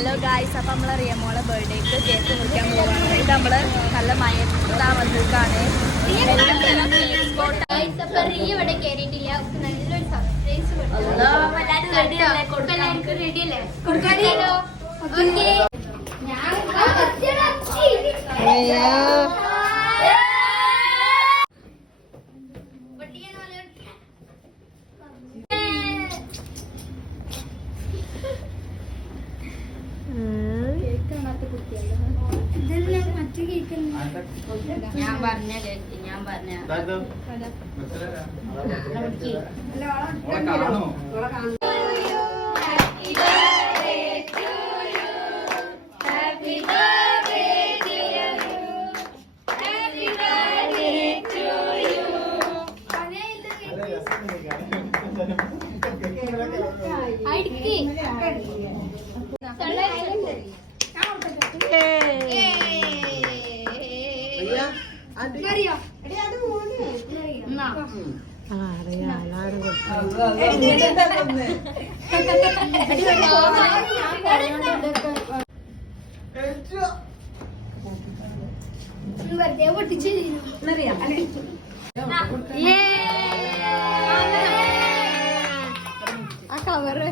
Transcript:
Hello guys, അപ്പം നമ്മളെ റിയമോളെ ബർത്ത്ഡേക്ക് കേക്ക് മുറിക്കാൻ പോവാണ്. ഇത് നമ്മള് നല്ല മയത്താ വന്നിട്ടാണ്. ഞാൻ പറഞ്ഞ വെറുതെ പൊട്ടിച്ച് ആ കവറ്